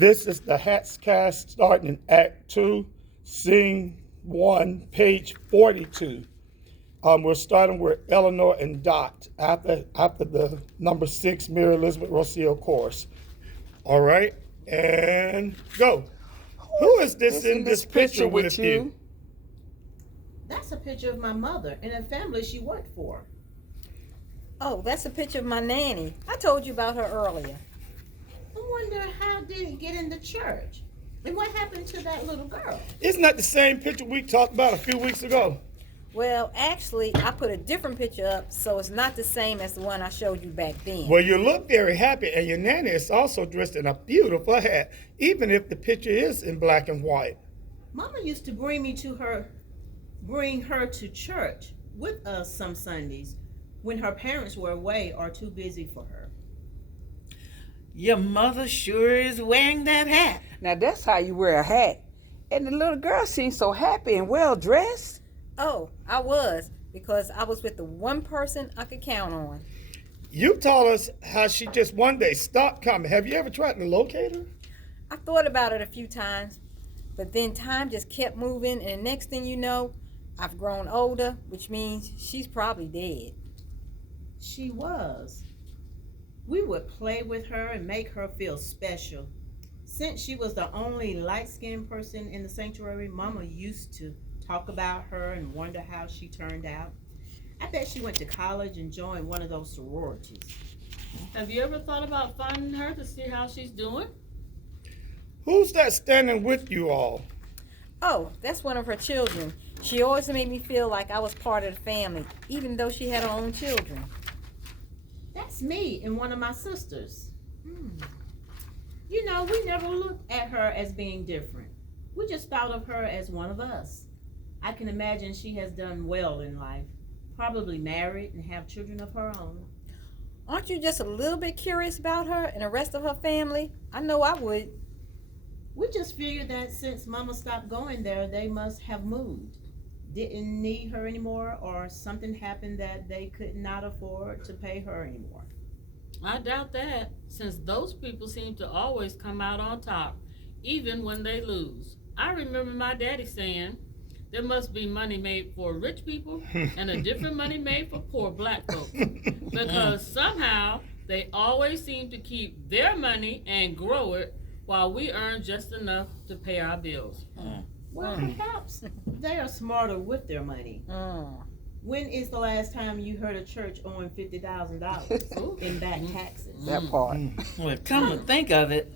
This is the H.A.T.S starting in Act 2, Scene 1, page 42. We're starting with Eleanor and Dot after the number 6 Mary Elizabeth Rossio chorus. All right, and go. Who is this in this picture with you? That's a picture of my mother and a family she worked for. Oh, that's a picture of my nanny. I told you about her earlier. I wonder how did it get in the church? And what happened to that little girl? Isn't that the same picture we talked about a few weeks ago? Well, actually, I put a different picture up, so it's not the same as the one I showed you back then. Well, you look very happy, and your nanny is also dressed in a beautiful hat, even if the picture is in black and white. Mama used to bring her to church with us some Sundays when her parents were away or too busy for her. Your mother sure is wearing that hat. Now that's how you wear a hat. And the little girl seems so happy and well dressed. Oh, I was, because I was with the one person I could count on. You told us how she just one day stopped coming. Have you ever tried to locate her? I thought about it a few times, but then time just kept moving, and the next thing you know, I've grown older, which means she's probably dead. She was. We would play with her and make her feel special. Since she was the only light-skinned person in the sanctuary, Mama used to talk about her and wonder how she turned out. I bet she went to college and joined one of those sororities. Have you ever thought about finding her to see how she's doing? Who's that standing with you all? Oh, that's one of her children. She always made me feel like I was part of the family, even though she had her own children. That's me and one of my sisters. You know, we never looked at her as being different. We just thought of her as one of us. I can imagine she has done well in life, probably married and have children of her own. Aren't you just a little bit curious about her and the rest of her family? I know I would. We just figured that since Mama stopped going there, they must have moved. Didn't need her anymore, or something happened that they could not afford to pay her anymore. I doubt that, since those people seem to always come out on top, even when they lose. I remember my daddy saying, there must be money made for rich people and a different money made for poor black folks. Because somehow they always seem to keep their money and grow it while we earn just enough to pay our bills. Well, perhaps they are smarter with their money. When is the last time you heard a church owing $50,000 in back taxes? That part. Well, come to think of it,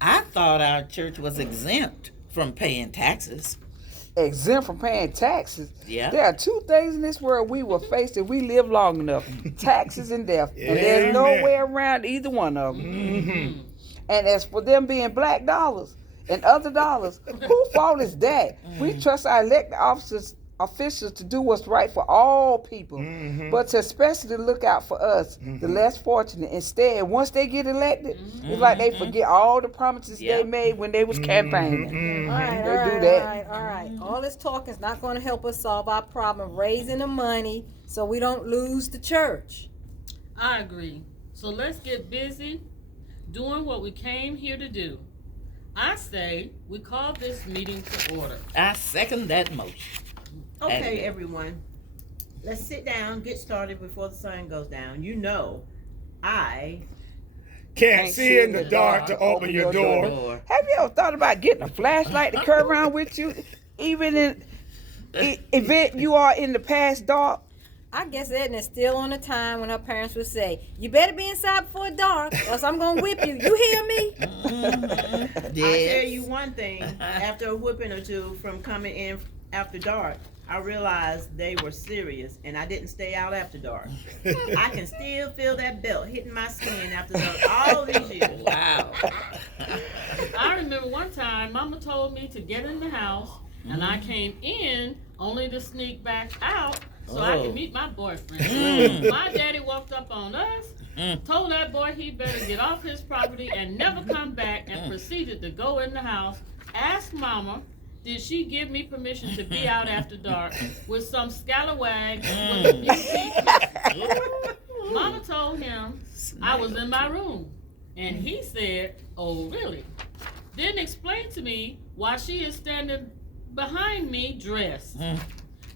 I thought our church was exempt from paying taxes. Exempt from paying taxes. Yeah. There are two things in this world we will face if we live long enough: taxes and death. And there's no way around either one of them. And as for them being black dollars and other dollars, whose fault is that? We trust our elected officials to do what's right for all people, but to especially look out for us, the less fortunate. Instead, once they get elected, it's like they forget all the promises they made when they was campaigning. All right. All this talk is not going to help us solve our problem of raising the money so we don't lose the church. I agree. So let's get busy doing what we came here to do. I say we call this meeting to order. I second that motion. Okay, everyone. Let's sit down, get started before the sun goes down. You know, I Can't see in the dark to open your door. Have you ever thought about getting a flashlight to carry around with you, even in event you are in the past dark? I guess Edna's still on the time when her parents would say, you better be inside before dark, else I'm going to whip you. You hear me? I tell you one thing, after a whipping or two from coming in after dark, I realized they were serious, and I didn't stay out after dark. I can still feel that belt hitting my skin after all these years. Wow. I remember one time Mama told me to get in the house, and I came in only to sneak back out so I could meet my boyfriend. My daddy walked up on us, told that boy he better get off his property and never come back, and proceeded to go in the house, ask Mama, did she give me permission to be out after dark with some scalawag with a few teeth? Mama told him I was in my room, and he said, oh, really? then explain to me why she is standing behind me dressed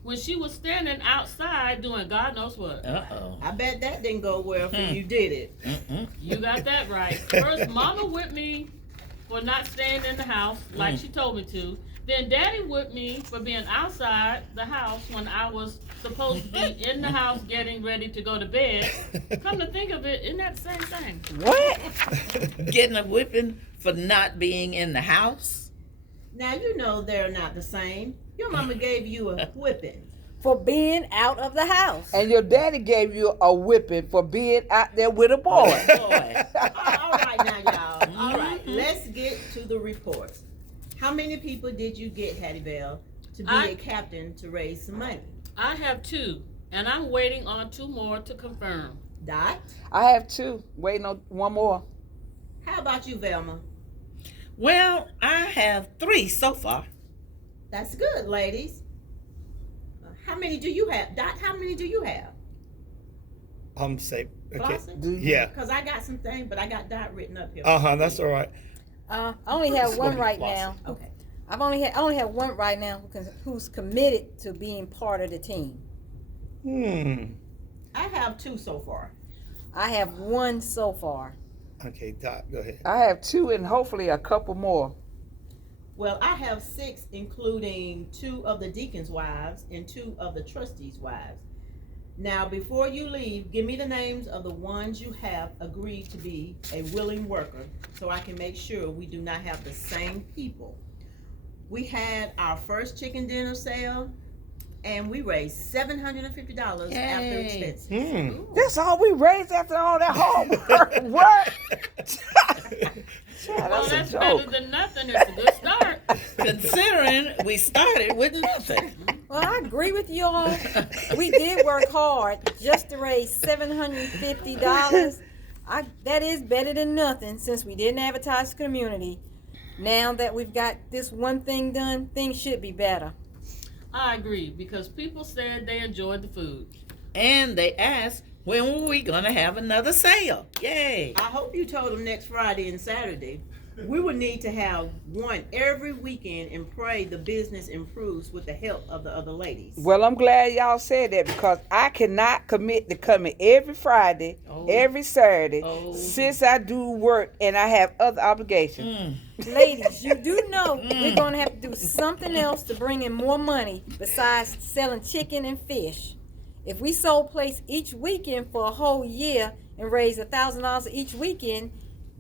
when she was standing outside doing God knows what. I bet that didn't go well for you, did it? You got that right. First, Mama whipped me for not staying in the house like she told me to. Then Daddy whipped me for being outside the house when I was supposed to be in the house getting ready to go to bed. Come to think of it, isn't that the same thing? What? Getting a whipping for not being in the house? Now you know they're not the same. Your mama gave you a whipping. For being out of the house. And your daddy gave you a whipping for being out there with a boy. Boy. All right now, y'all. All right, let's get to the reports. How many people did you get, Hattie Bell, to be a captain to raise some money? I have 2, and I'm waiting on 2 more to confirm. Dot? I have 2. Waiting on 1 more. How about you, Velma? Well, I have 3 so far. That's good, ladies. How many do you have? Dot, how many do you have? Say, okay. Flossie? Yeah. Because I got some things, but I got Dot written up here. That's all right. I only have one right now. Okay. I only have one right now who's committed to being part of the team. I have 2 so far. I have 1 so far. Okay, Dot, go ahead. I have 2 and hopefully a couple more. Well, I have 6, including 2 of the deacons' wives and 2 of the trustees' wives. Now, before you leave, give me the names of the ones you have agreed to be a willing worker so I can make sure we do not have the same people. We had our first chicken dinner sale and we raised $750 after expenses. That's all we raised after all that hard work. Yeah, Well, that's that's a better joke. than nothing. It's a good start. Considering we started with nothing. Well, I agree with you all. We did work hard just to raise $750. That is better than nothing since we didn't advertise the community. Now that we've got this one thing done, things should be better. I agree because people said they enjoyed the food. And they asked, when were we going to have another sale? Yay. I hope you told them next Friday and Saturday. We would need to have one every weekend and pray the business improves with the help of the other ladies. Well, I'm glad y'all said that because I cannot commit to coming every Friday, every Saturday, since I do work and I have other obligations. Ladies, you do know we're going to have to do something else to bring in more money besides selling chicken and fish. If we sold plates each weekend for a whole year and raised $1,000 each weekend,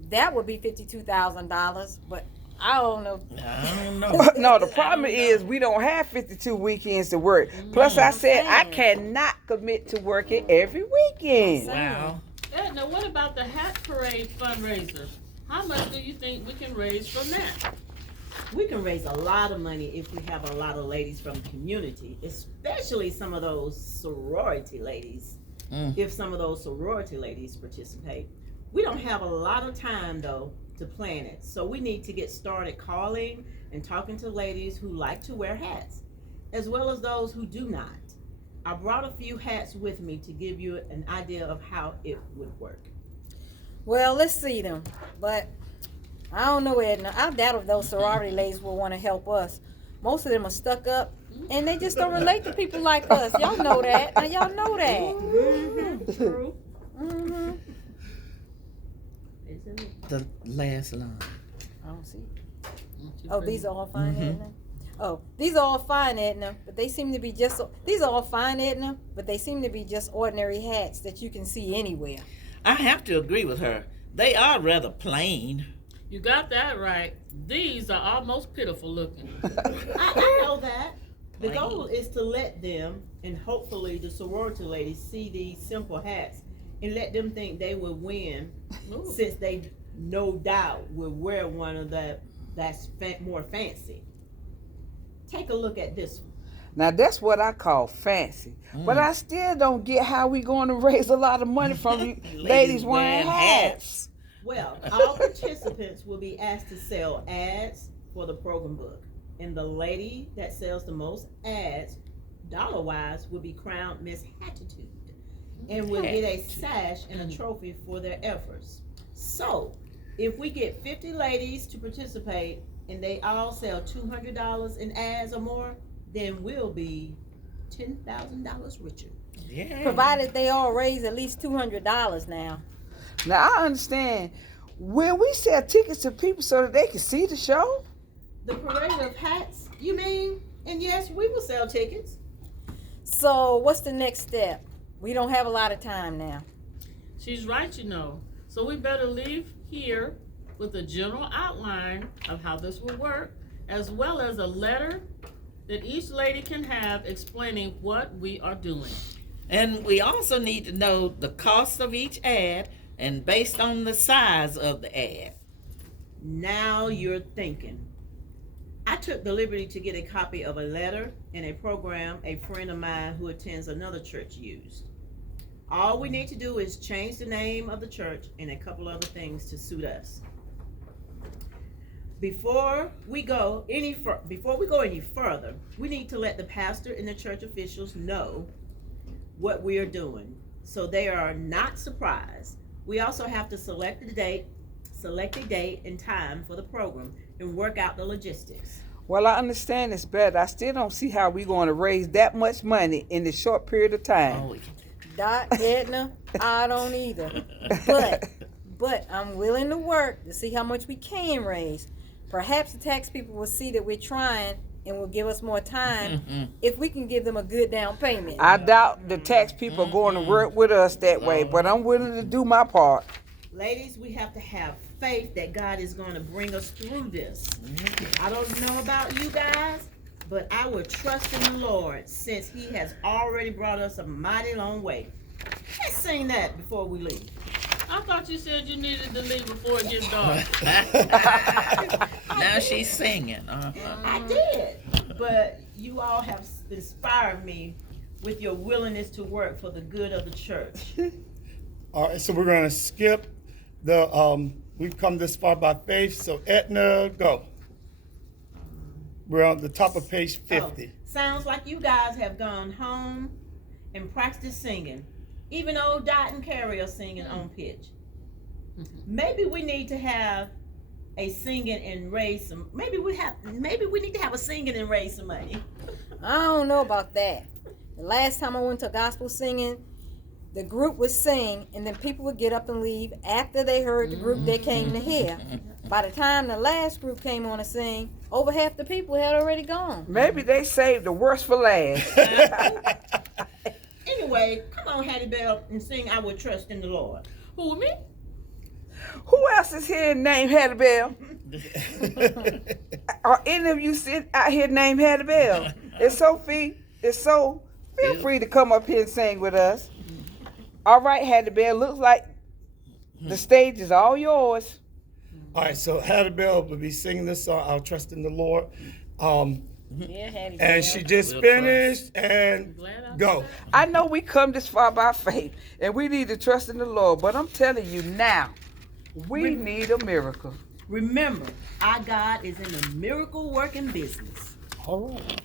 that would be $52,000. But I don't know. I don't know. No, the problem is we don't have 52 weekends to work. Plus, I said I cannot commit to working every weekend. Wow. Edna, what about the hat parade fundraiser? How much do you think we can raise from that? We can raise a lot of money if we have a lot of ladies from the community, especially some of those sorority ladies. If some of those sorority ladies participate. We don't have a lot of time though to plan it, so we need to get started calling and talking to ladies who like to wear hats, as well as those who do not. I brought a few hats with me to give you an idea of how it would work. Well, let's see them. But I don't know, Edna. I doubt if those sorority ladies will want to help us. Most of them are stuck up, and they just don't relate to people like us. Y'all know that. Now, y'all know that. True. Mm-hmm. Isn't it? The last line. I don't see. Oh, these are all fine, Edna? Oh, these are all fine, Edna, but they seem to be just, these are all fine, Edna, but they seem to be just ordinary hats that you can see anywhere. I have to agree with her. They are rather plain. You got that right. These are almost pitiful looking. I know that. The goal is to let them, and hopefully the sorority ladies, see these simple hats and let them think they will win, since they no doubt will wear one of that's more fancy. Take a look at this one. Now that's what I call fancy. But I still don't get how we going to raise a lot of money from you ladies wearing hats. Well, all participants will be asked to sell ads for the program book. And the lady that sells the most ads, dollar-wise, will be crowned Miss Attitude and will get a sash and a trophy for their efforts. So, If we get 50 ladies to participate and they all sell $200 in ads or more, then we'll be $10,000 richer. Yeah. Provided they all raise at least $200 now. Now I understand. When we sell tickets to people so that they can see the show? The parade of hats, you mean? And yes, we will sell tickets. So what's the next step? We don't have a lot of time now. She's right, you know. So we better leave here with a general outline of how this will work, as well as a letter that each lady can have explaining what we are doing. And we also need to know the cost of each ad and based on the size of the ad. Now you're thinking. I took the liberty to get a copy of a letter and a program a friend of mine who attends another church used. All we need to do is change the name of the church and a couple other things to suit us. Before we go any further, we need to let the pastor and the church officials know what we are doing, so they are not surprised. We also have to select a date and time for the program and work out the logistics. Well, I understand this better. I still don't see how we're going to raise that much money in this short period of time. Oh, Dot, Edna, I don't either. But I'm willing to work to see how much we can raise. Perhaps the tax people will see that we're trying and will give us more time if we can give them a good down payment. I doubt the tax people are going to work with us that way, but I'm willing to do my part. Ladies, we have to have faith that God is going to bring us through this. I don't know about you guys, but I will trust in the Lord since He has already brought us a mighty long way. Let's sing that before we leave. I thought you said you needed to leave before it gets dark. now she's singing. I did, but you all have inspired me with your willingness to work for the good of the church. All right, so we're going to skip the, we've come this far by faith. So Etna, go. We're on the top of page 50. Sounds like you guys have gone home and practiced singing. Even old Dot and Carrie are singing on pitch. Maybe we need to have a singing and raise some. Maybe we need to have a singing and raise some money. I don't know about that. The last time I went to gospel singing, the group would sing and then people would get up and leave after they heard the group they came to hear. By the time the last group came on to sing, over half the people had already gone. Maybe they saved the worst for last. Anyway, come on, Hattie Bell, and sing I Will Trust in the Lord. Who, me? Who else is here named Hattie Bell? Are any of you sit out here named Hattie Bell? Feel free to come up here and sing with us. All right, Hattie Bell, looks like the stage is all yours. All right, so Hattie Bell will be singing this song, I'll Trust in the Lord. Yeah, Hattie And she just finished and go. I know we come this far by faith and we need to trust in the Lord, but I'm telling you now, we need a miracle. Remember, our God is in the miracle working business. All right.